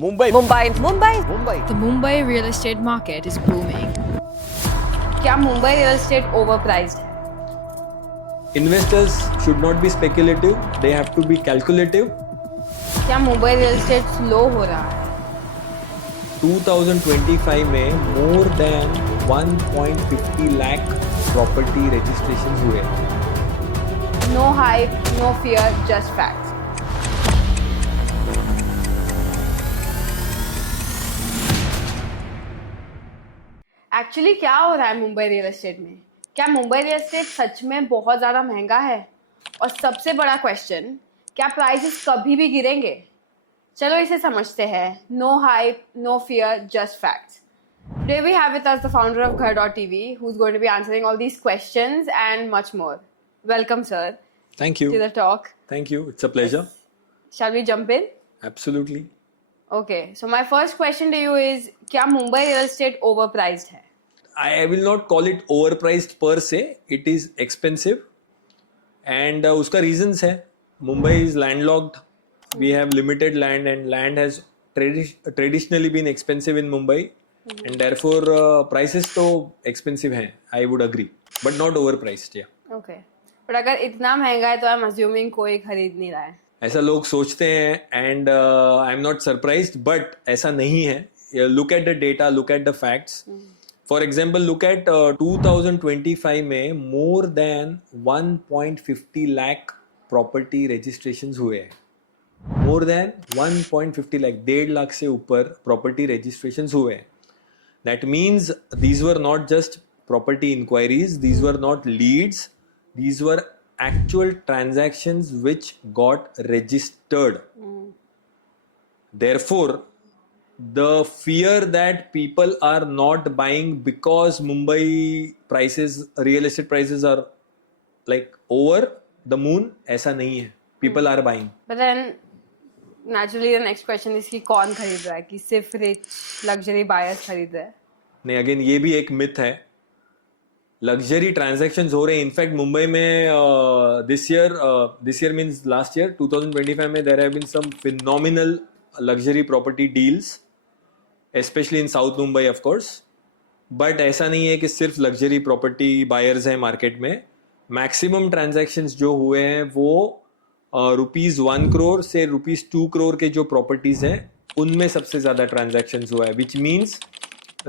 Mumbai Mumbai Mumbai Mumbai The Mumbai real estate market is booming. क्या Mumbai real estate overpriced है? Investors should not be speculative, they have to be calculative. क्या Mumbai real estate slow हो रहा है? 2025 में more than 1.50 lakh property registrations हुए. No hype, no fear, just facts. Actually क्या हो रहा है मुंबई रियल एस्टेट में? क्या मुंबई रियल एस्टेट सच में बहुत ज़्यादा महंगा है? और सबसे बड़ा क्वेश्चन, क्या प्राइसेस कभी भी गिरेंगे? चलो इसे समझते हैं. No hype, no fear, just facts. Today we have with us the founder of Ghar.tv, who's going to be answering all these questions and much more. Welcome, sir, Thank to you. the talk. Thank you. It's a pleasure. Shall we jump in? Absolutely. Okay, so my first question to you is, क्या Mumbai real estate overpriced है? I will not call it overpriced per se. It is expensive. And उसका reasons है. Mumbai is landlocked. We have limited land and land has traditionally been expensive in Mumbai. And therefore prices तो expensive हैं. I would agree. But not overpriced, yeah. Okay, but अगर इतना महंगा है तो I'm assuming कोई खरीद नहीं रहा है. ऐसा लोग सोचते हैं and I am not surprised but ऐसा नहीं है. Look at the data, look at the facts. For example look at 2025 में more than 1.50 lakh property registrations हुए हैं. मोर देन 1.50 लाख, 1.5 लाख से ऊपर प्रॉपर्टी रजिस्ट्रेशंस हुए हैं. That means these were not just property inquiries, these were not leads, these were actual transactions which got registered. Therefore, the fear that people are not buying because Mumbai prices, real estate prices are like over the moon, ऐसा नहीं है. People are buying. But then naturally the next question is कि कौन खरीद रहा है? कि सिर्फ रिच लग्जरी बायर्स खरीद रहे हैं? नहीं, अगेन ये भी एक मिथ है. लग्जरी ट्रांजैक्शंस हो रहे हैं. इनफैक्ट मुंबई में this year means last year 2025 में there have been some phenomenal luxury property deals, specially in south Mumbai of course. But ऐसा नहीं है कि सिर्फ लग्जरी प्रॉपर्टी बायर्स हैं मार्केट में. मैक्सिमम ट्रांजैक्शंस जो हुए हैं वो ₹1 करोड़ से ₹2 करोड़ के जो प्रॉपर्टीज हैं उनमें सबसे ज्यादा ट्रांजैक्शंस हुआ है. Which means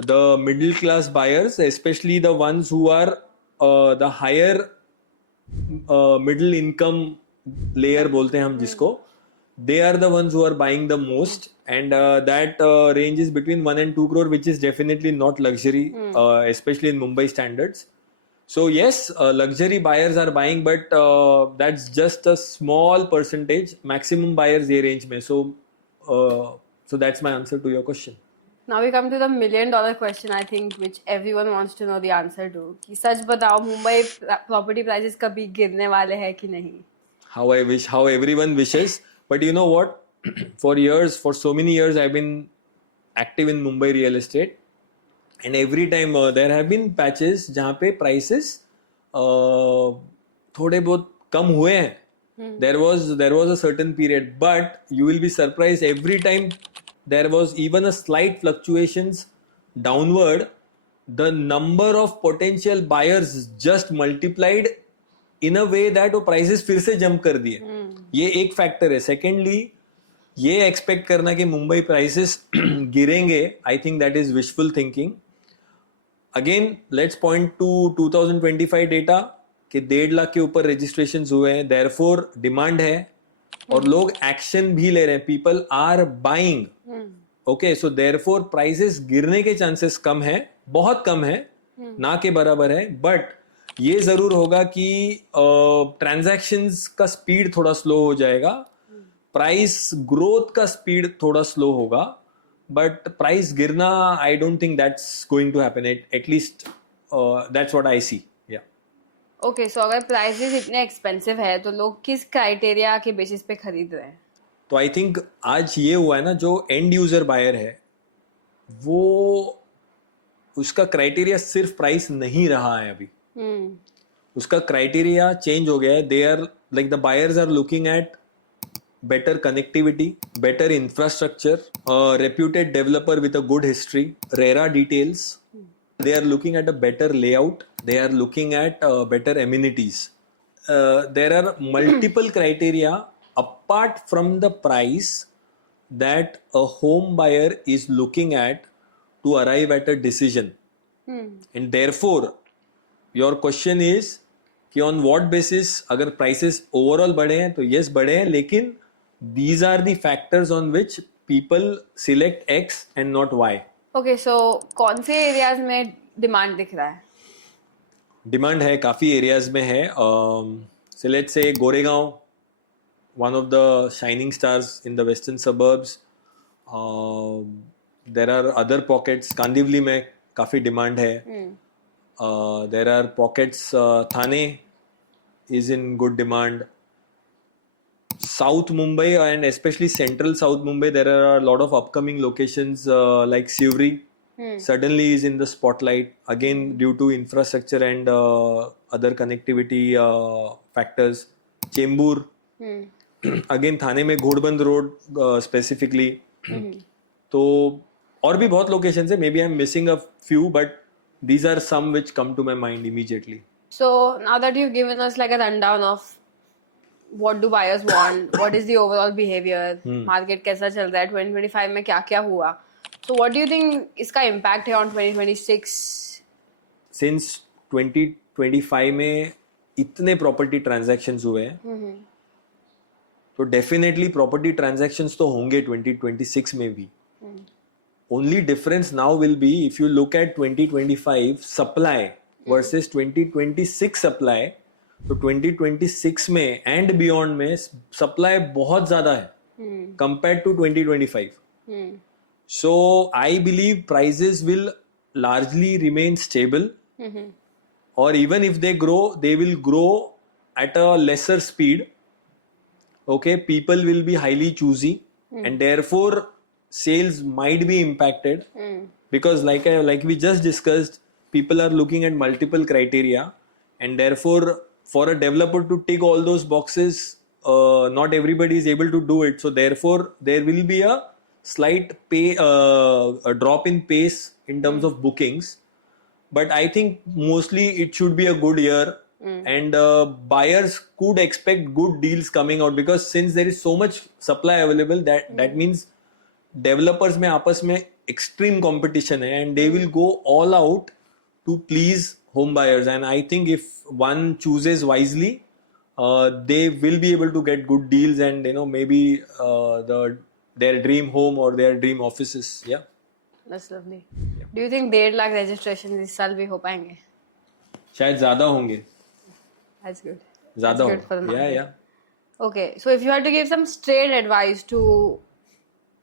the middle class buyers, especially the ones who are the higher middle income layer बोलते हैं हम जिसको, they are the ones who are buying the most, and that range is between 1 and 2 crore, which is definitely not luxury, especially in Mumbai standards. So yes, luxury buyers are buying, but that's just a small percentage. Maximum buyers ये range में. So that's my answer to your question. Now we come to the $1 million question, I think, which everyone wants to know the answer to. कि सच बताओ Mumbai property prices कभी गिरने वाले हैं कि नहीं? How I wish, how everyone wishes. But you know what? For years, for so many years, I've been active in Mumbai real estate. And every time there have been patches जहाँ पे prices थोड़े बहुत कम हुए हैं. There was a certain period. But you will be surprised, every time there was even a slight fluctuations downward, the number of potential buyers just multiplied in a way that वो prices फिर से jump कर दिए. ये एक factor है. Secondly, ये expect करना कि मुंबई prices गिरेंगे, I think that is wishful thinking. Again, let's point to 2025 data कि 1.5 लाख के ऊपर registrations हुए हैं. Therefore, demand है और लोग एक्शन भी ले रहे हैं. People are buying. Okay, so therefore prices गिरने के चांसेस कम है, बहुत कम है, ना के बराबर है. बट ये जरूर होगा कि ट्रांजैक्शंस का स्पीड थोड़ा स्लो हो जाएगा, प्राइस ग्रोथ का स्पीड थोड़ा स्लो होगा, बट प्राइस गिरना I don't think that's going to happen. At least that's what I see. Okay, so अगर प्राइसेस इतने एक्सपेंसिव है तो लोग किस क्राइटेरिया के बेसिस पे खरीद रहे हैं? तो आई थिंक आज ये हुआ है ना, जो एंड यूजर बायर है वो उसका क्राइटेरिया सिर्फ प्राइस नहीं रहा है अभी. उसका क्राइटेरिया चेंज हो गया है. They are like the buyers are looking at better connectivity, better infrastructure, a reputed developer with a good history, RERA details. They are looking at a better layout. They are looking at better amenities. There are multiple criteria apart from the price that a home buyer is looking at to arrive at a decision. And therefore, your question is कि on what basis अगर prices overall बढ़े हैं तो yes बढ़े हैं, लेकिन these are the factors on which people select X and not Y. Okay, so कौन से एरियाज में डिमांड दिख रहा है? डिमांड है, काफ़ी एरियाज में है. So let's say Goregaon, one of the shining stars in the western suburbs. There are other pockets. Kandivali में काफ़ी डिमांड है. There are pockets. Thane is in good demand. South Mumbai and especially central South Mumbai, there are a lot of upcoming locations like Sivri. Suddenly is in the spotlight again due to infrastructure and other connectivity factors. Chembur, again Thane में घोड़बंद road specifically. तो और भी बहुत locations है. Maybe I'm missing a few, but these are some which come to my mind immediately. So now that you've given us like a rundown of what do buyers want, what is the overall behavior, market कैसा चल रहा है, 2025 में क्या क्या हुआ, so what do you think इसका impact है on 2026? Since 2025 में इतने property transactions हुए हैं, तो definitely property transactions तो होंगे 2026 में भी. Only difference now will be if you look at 2025 supply versus 2026 supply. तो 2026 में and beyond में supply बहुत ज़्यादा है compared to 2025. So I believe prices will largely remain stable, or even if they grow, they will grow at a lesser speed. Okay, people will be highly choosy, and therefore sales might be impacted because like we just discussed, people are looking at multiple criteria, and therefore for a developer to tick all those boxes, not everybody is able to do it. So therefore there will be a slight a drop in pace in terms of bookings, but I think mostly it should be a good year. And buyers could expect good deals coming out because since there is so much supply available, that means developers में आपस में extreme competition है, and they will go all out to please home buyers. And I think if one chooses wisely, they will be able to get good deals and maybe their dream home or their dream offices. Yeah. That's lovely. Do you think 1.5 lakh registrations इस साल भी हो पाएंगे? शायद ज़्यादा होंगे. That's good. ज़्यादा That's good for the होंगे. market. Yeah. Okay, so if you had to give some straight advice to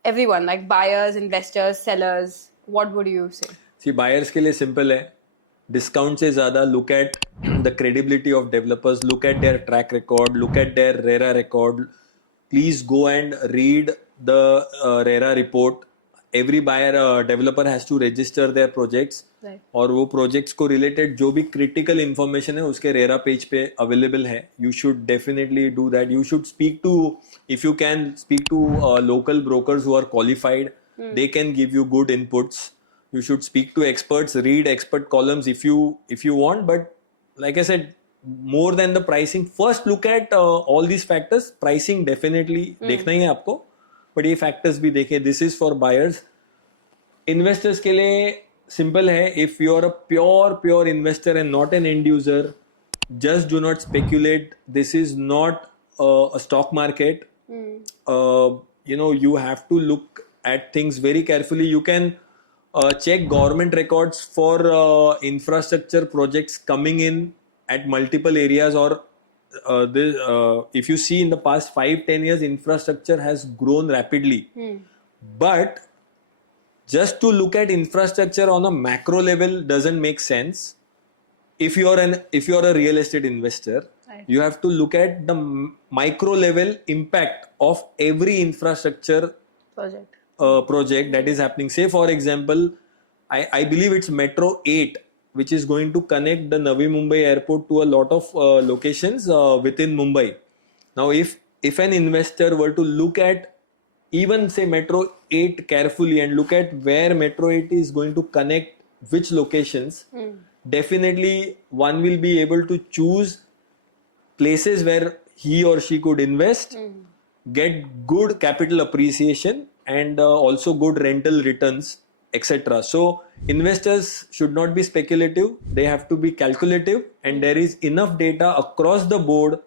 everyone, like buyers, investors, sellers, what would you say? See, buyers के लिए simple है. Discount से ज़्यादा look at the credibility of developers, look at their track record, look at their RERA record. Please go and read the RERA report. Every buyer developer has to register their projects. Right. और वो projects को related जो भी critical information है उसके RERA page पे available है. You should definitely do that. You should speak to, if you can, speak to local brokers who are qualified. They can give you good inputs. You should speak to experts, read expert columns if you want. But like I said, more than the pricing, first look at all these factors. Pricing definitely देखना ही है आपको, but ये factors भी देखें. This is for buyers. Investors के लिए simple है. If you are a pure investor and not an end user, just do not speculate. This is not a stock market. You have to look at things very carefully. You can check government records for infrastructure projects coming in at multiple areas, or if you see in the past 5-10 years, infrastructure has grown rapidly. But just to look at infrastructure on a macro level doesn't make sense. If you are a real estate investor, Right. you have to look at the micro level impact of every infrastructure Project. project that is happening. Say for example, I believe it's Metro 8, which is going to connect the Navi Mumbai airport to a lot of locations within Mumbai. Now if if an investor were to look at even say Metro 8 carefully and look at where Metro 8 is going to connect which locations, definitely one will be able to choose places where he or she could invest, get good capital appreciation, and also good rental returns, etc. So investors should not be speculative, they have to be calculative, and there is enough data across the board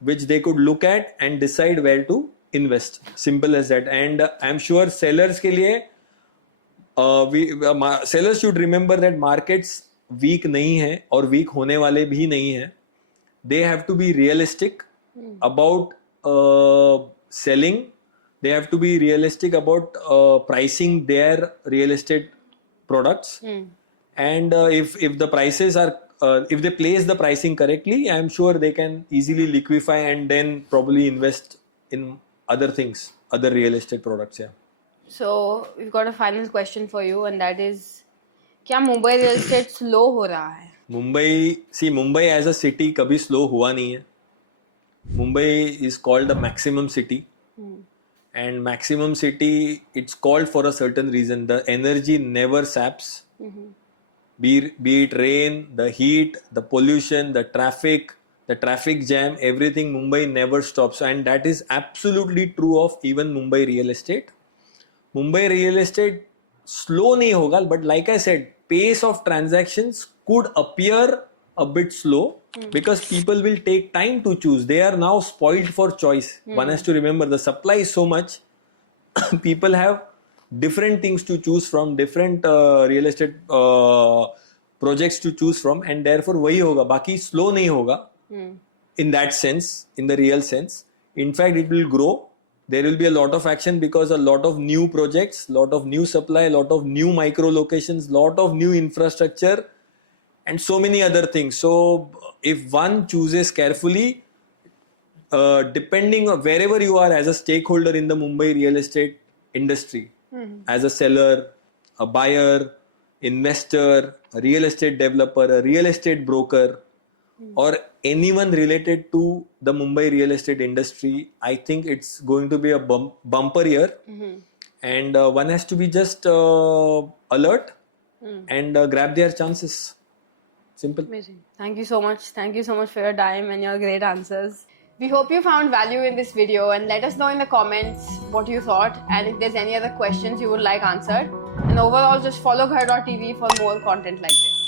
which they could look at and decide where to invest. Simple as that. And I'm sure sellers के लिए sellers should remember that markets weak नहीं है और weak होने वाले भी नहीं है. They have to be realistic about selling. They have to be realistic about pricing their real estate products. And if the prices are if they place the pricing correctly, I'm sure they can easily liquefy and then probably invest in other things, other real estate products. Yeah. So we've got a final question for you, and that is, क्या Mumbai real estate slow हो रहा है? Mumbai as a city कभी slow हुआ नहीं है. Mumbai is called the maximum city. And maximum city, it's called for a certain reason. The energy never saps. Be it rain, the heat, the pollution, the traffic jam, everything, Mumbai never stops. And that is absolutely true of even Mumbai real estate. Mumbai real estate slow nahi hoga, but like I said, pace of transactions could appear a bit slow because people will take time to choose. They are now spoiled for choice. One has to remember the supply is so much. People have different things to choose from, different real estate projects to choose from, and therefore वही होगा. बाकी slow नहीं होगा. In that sense, in the real sense. In fact, it will grow. There will be a lot of action because a lot of new projects, lot of new supply, lot of new micro locations, lot of new infrastructure, and so many other things. So if one chooses carefully, depending on wherever you are as a stakeholder in the Mumbai real estate industry, as a seller, a buyer, investor, a real estate developer, a real estate broker, or anyone related to the Mumbai real estate industry, I think it's going to be a bumper year. And one has to be just alert and grab their chances. Simple. Amazing. Thank you so much. Thank you so much for your time and your great answers. We hope you found value in this video, and let us know in the comments what you thought and if there's any other questions you would like answered. And overall, just follow Ghar.tv for more content like this.